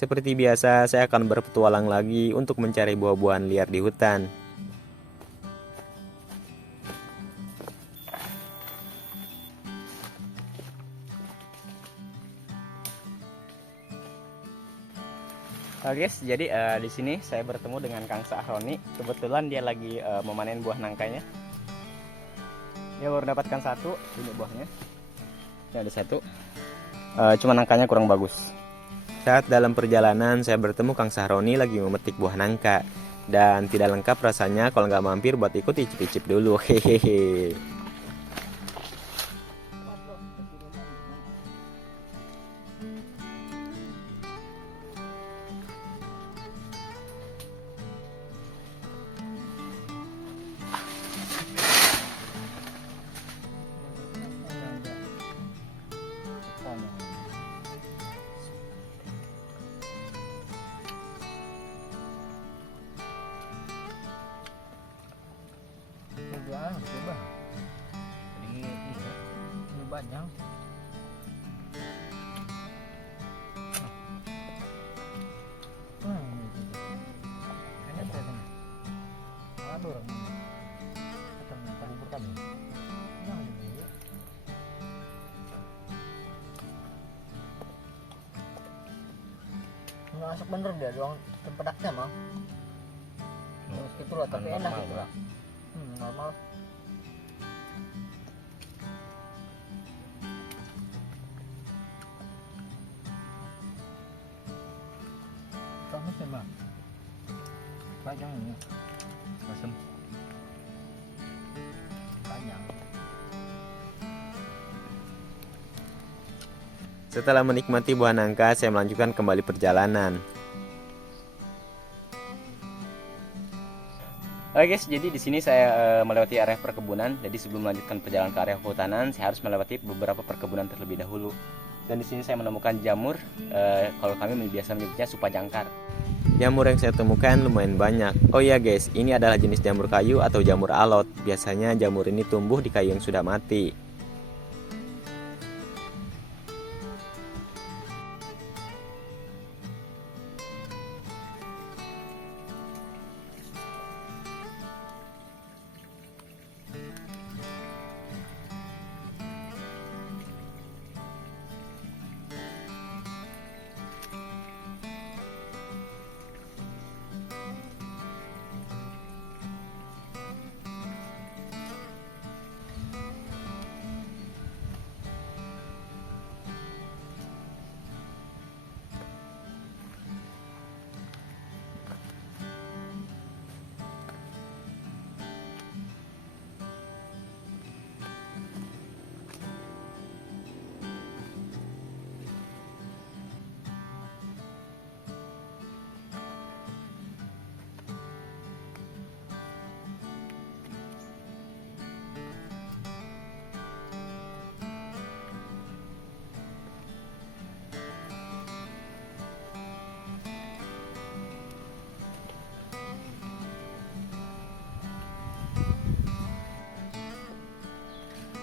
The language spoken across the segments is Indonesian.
Seperti biasa, saya akan berpetualang lagi untuk mencari buah-buahan liar di hutan. Guys, jadi di sini saya bertemu dengan Kang Sahroni. Kebetulan dia lagi memanen buah nangkanya. Dia baru dapatkan satu, ini buahnya. Ini ada satu. Cuma nangkanya kurang bagus. Saat dalam perjalanan saya bertemu Kang Sahroni lagi memetik buah nangka. Dan tidak lengkap rasanya kalau nggak mampir buat ikut icip-icip dulu. Hehehe. Coba. Jadi ini banyak. Enak kan? Aduh, ternyata bubur kami. Nah, ini. Masuk bener dia doang tempatnya mah. Gitu loh, tapi enak gitu lah. Normal. Kamu sih mah. Panjang ini. Masam. Panjang. Setelah menikmati buah nangka, saya melanjutkan kembali perjalanan. Oke guys, jadi di sini saya melewati area perkebunan. Jadi sebelum melanjutkan perjalanan ke area kehutanan, saya harus melewati beberapa perkebunan terlebih dahulu. Dan di sini saya menemukan jamur, kalau kami biasa menyebutnya supa jangkar. Jamur yang saya temukan lumayan banyak. Oh iya guys, ini adalah jenis jamur kayu atau jamur alot. Biasanya jamur ini tumbuh di kayu yang sudah mati.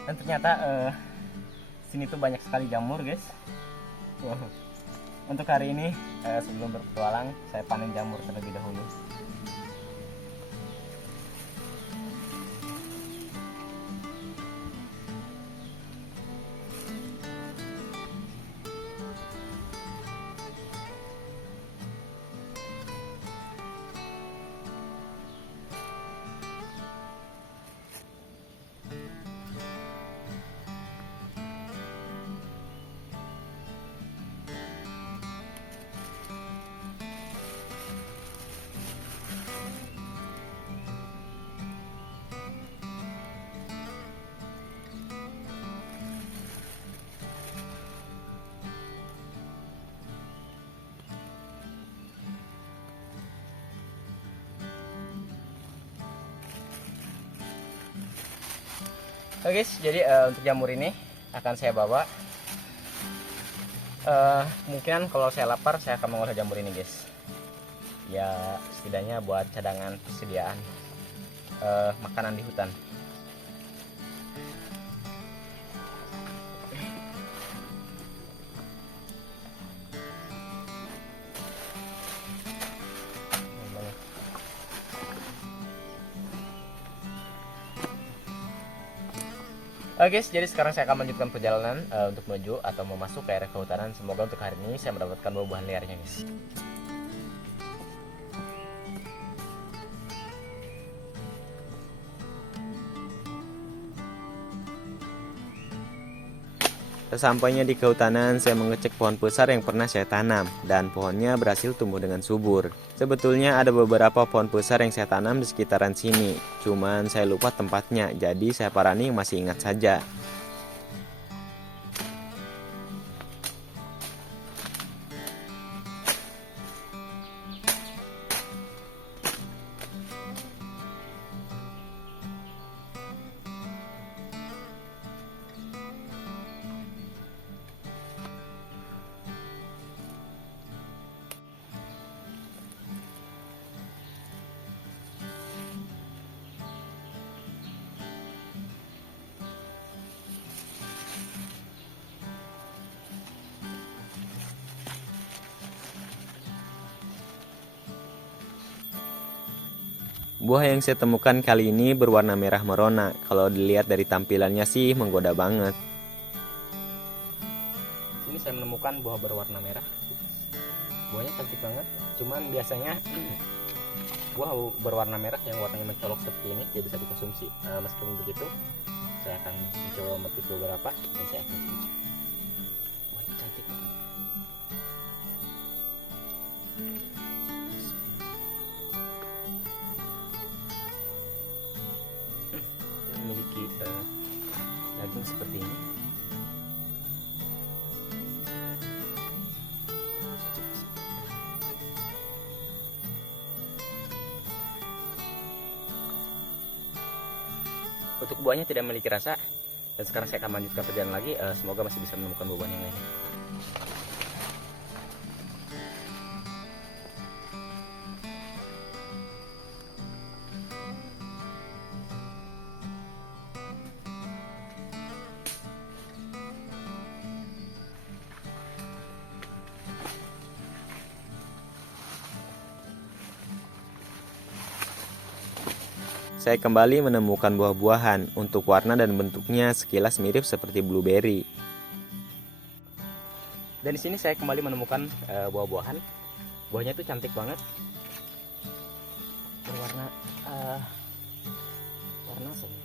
Dan ternyata sini tuh banyak sekali jamur guys. Untuk hari ini sebelum berpetualang saya panen jamur terlebih dahulu. Oke guys, jadi untuk jamur ini akan saya bawa. Mungkin kalau saya lapar saya akan mengolah jamur ini guys. Ya setidaknya buat cadangan persediaan makanan di hutan. Oke guys, jadi sekarang saya akan melanjutkan perjalanan untuk menuju atau masuk ke area kehutanan. Semoga untuk hari ini saya mendapatkan buah-buahan liarnya guys. Sesampainya di kehutanan, saya mengecek pohon besar yang pernah saya tanam, dan pohonnya berhasil tumbuh dengan subur. Sebetulnya ada beberapa pohon besar yang saya tanam di sekitaran sini, cuman saya lupa tempatnya, jadi saya parani yang masih ingat saja. Buah yang saya temukan kali ini berwarna merah merona. Kalau dilihat dari tampilannya sih menggoda banget. Sini saya menemukan buah berwarna merah. Buahnya cantik banget. Cuman biasanya buah berwarna merah yang warnanya mencolok seperti ini dia bisa dikonsumsi. Meskipun begitu, saya akan mencoba memetik beberapa dan saya akan konsumsi. Buahnya cantik banget. Memiliki daging seperti ini. Untuk buahnya tidak memiliki rasa, dan sekarang saya akan melanjutkan perjalanan lagi. Semoga masih bisa menemukan buah yang lainnya. Saya kembali menemukan buah-buahan. Untuk warna dan bentuknya sekilas mirip seperti blueberry. Dan di sini saya kembali menemukan buah-buahan. Buahnya itu cantik banget. Berwarna warna apa ini?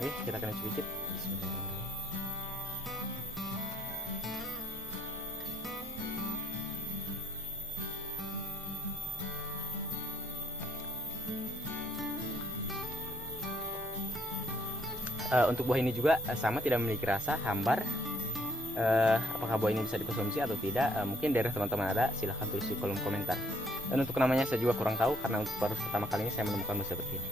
Oke, kita akan sedikit. Bismillahirrahmanirrahim. Untuk buah ini juga sama, tidak memiliki rasa, hambar. Apakah buah ini bisa dikonsumsi atau tidak? Mungkin dari teman-teman ada, silahkan tulis di kolom komentar. Dan untuk namanya saya juga kurang tahu karena untuk baru pertama kalinya saya menemukan buah seperti ini.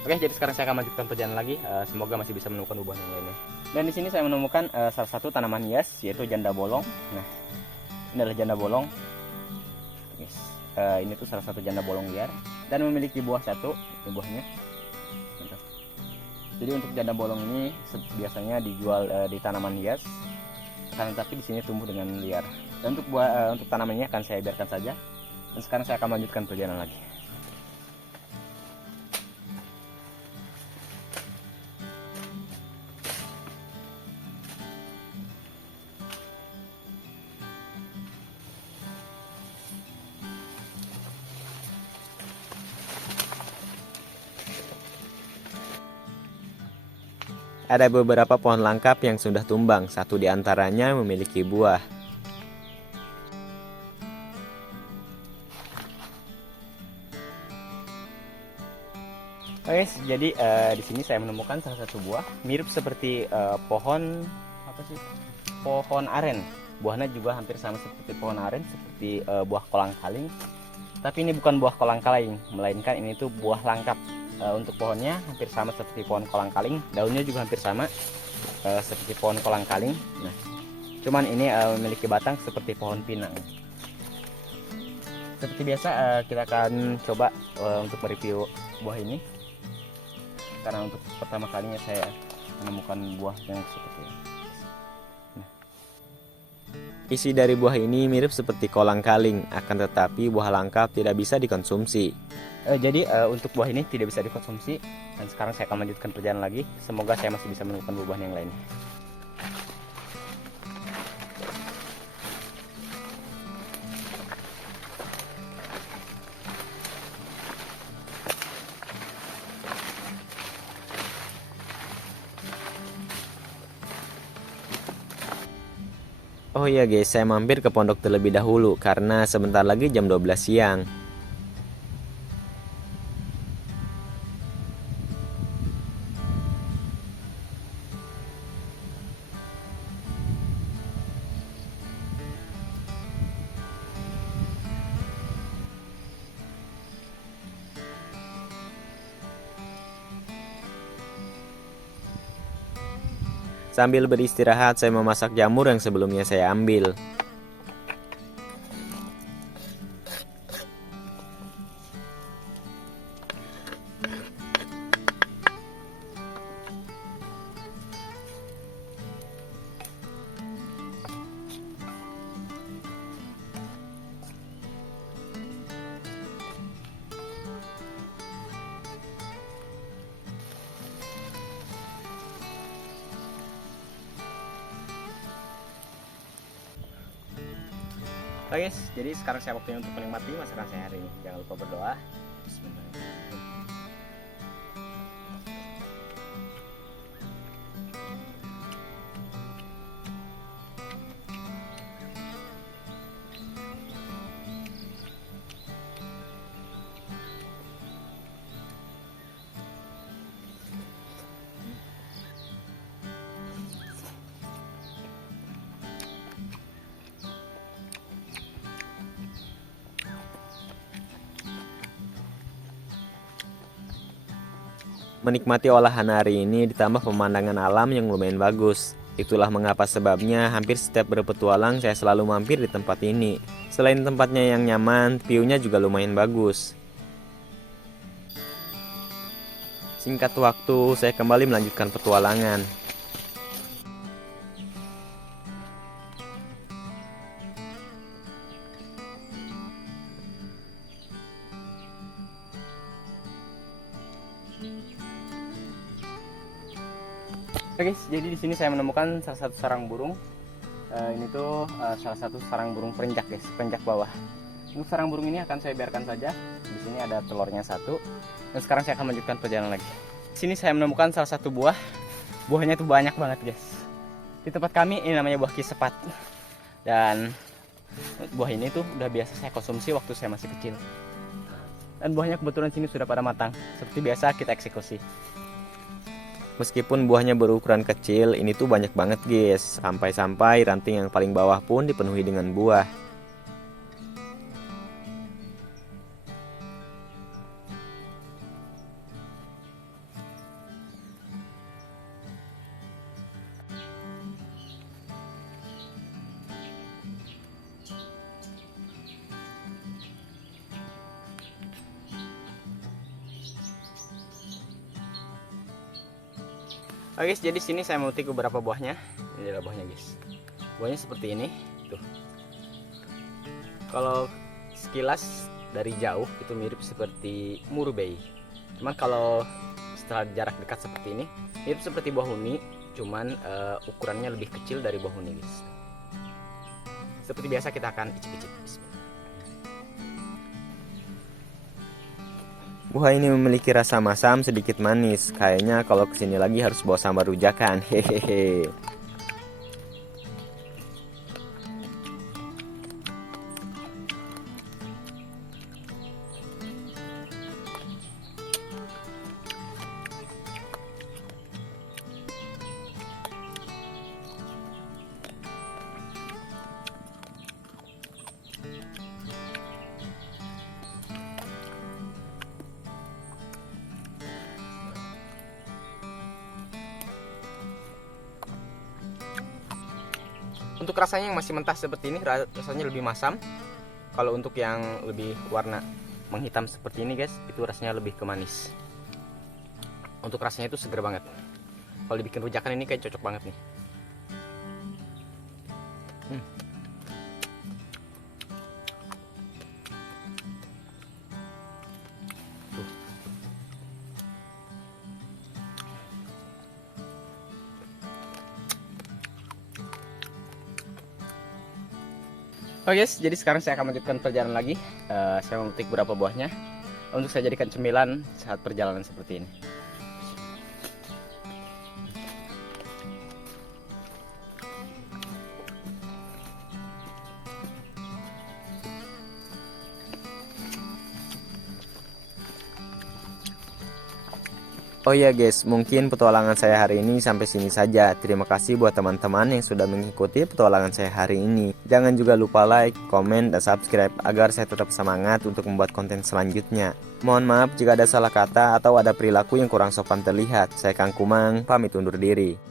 Oke, jadi sekarang saya akan melanjutkan perjalanan lagi. Semoga masih bisa menemukan buah yang lainnya. Dan di sini saya menemukan salah satu tanaman hias, yaitu janda bolong. Nah, ini adalah janda bolong. Yes. Ini tuh salah satu janda bolong liar dan memiliki buah satu. Ini buahnya. Mantap. Jadi untuk janda bolong ini biasanya dijual di tanaman hias, karena tapi di sini tumbuh dengan liar. Dan untuk untuk tanaman ini akan saya biarkan saja. Dan sekarang saya akan melanjutkan perjalanan lagi. Ada beberapa pohon langkap yang sudah tumbang, satu di antaranya memiliki buah. Oke, jadi di sini saya menemukan salah satu buah mirip seperti pohon apa sih? Pohon aren. Buahnya juga hampir sama seperti pohon aren, seperti buah kolang-kaling. Tapi ini bukan buah kolang-kaling, melainkan ini tuh buah langkap. Untuk pohonnya hampir sama seperti pohon kolang-kaling, daunnya juga hampir sama seperti pohon kolang-kaling. Nah, cuman ini memiliki batang seperti pohon pinang. Seperti biasa kita akan coba untuk mereview buah ini, karena untuk pertama kalinya saya menemukan buah yang seperti ini. Isi dari buah ini mirip seperti kolang-kaling, akan tetapi buah langka tidak bisa dikonsumsi. Jadi untuk buah ini tidak bisa dikonsumsi. Dan sekarang saya akan melanjutkan perjalanan lagi. Semoga saya masih bisa menemukan buah-buahan yang lainnya. Oh iya guys, saya mampir ke pondok terlebih dahulu karena sebentar lagi jam 12 siang. Sambil beristirahat, saya memasak jamur yang sebelumnya saya ambil. Oke guys, jadi sekarang saya waktunya untuk menikmati masakan saya hari ini. Jangan lupa berdoa. Bismillahirrahmanirrahim. Menikmati olahan hari ini ditambah pemandangan alam yang lumayan bagus. Itulah mengapa sebabnya hampir setiap berpetualang saya selalu mampir di tempat ini. Selain tempatnya yang nyaman, view-nya juga lumayan bagus. Singkat waktu, saya kembali melanjutkan petualangan. Oke guys, jadi di sini saya menemukan salah satu sarang burung. Ini tuh salah satu sarang burung perenjak guys, perenjak bawah. Untuk sarang burung ini akan saya biarkan saja. Di sini ada telurnya satu. Dan sekarang saya akan melanjutkan perjalanan lagi. Di sini saya menemukan salah satu buah. Buahnya tuh banyak banget guys. Di tempat kami ini namanya buah kisepat. Dan buah ini tuh udah biasa saya konsumsi waktu saya masih kecil. Dan buahnya kebetulan sini sudah pada matang. Seperti biasa kita eksekusi. Meskipun buahnya berukuran kecil, ini tuh banyak banget guys. Sampai-sampai ranting yang paling bawah pun dipenuhi dengan buah. Oke guys, jadi sini saya memetik beberapa buahnya. Ini adalah buahnya guys. Buahnya seperti ini. Tuh. Kalau sekilas dari jauh itu mirip seperti murubei. Cuman kalau setelah jarak dekat seperti ini, mirip seperti buah huni. Cuman ukurannya lebih kecil dari buah huni guys. Seperti biasa kita akan icip-icip. Buah ini memiliki rasa masam sedikit manis. Kayaknya kalau kesini lagi harus bawa sambal rujakan. Hehehe. Untuk rasanya yang masih mentah seperti ini rasanya lebih masam. Kalau untuk yang lebih warna menghitam seperti ini guys, itu rasanya lebih ke manis. Untuk rasanya itu seger banget. Kalau dibikin rujakan ini kayak cocok banget nih. Oke guys, jadi sekarang saya akan melanjutkan perjalanan lagi. Saya memetik beberapa buahnya untuk saya jadikan cemilan saat perjalanan seperti ini. Oh ya guys, mungkin petualangan saya hari ini sampai sini saja. Terima kasih buat teman-teman yang sudah mengikuti petualangan saya hari ini. Jangan juga lupa like, komen, dan subscribe agar saya tetap semangat untuk membuat konten selanjutnya. Mohon maaf jika ada salah kata atau ada perilaku yang kurang sopan terlihat. Saya Kang Kumang, pamit undur diri.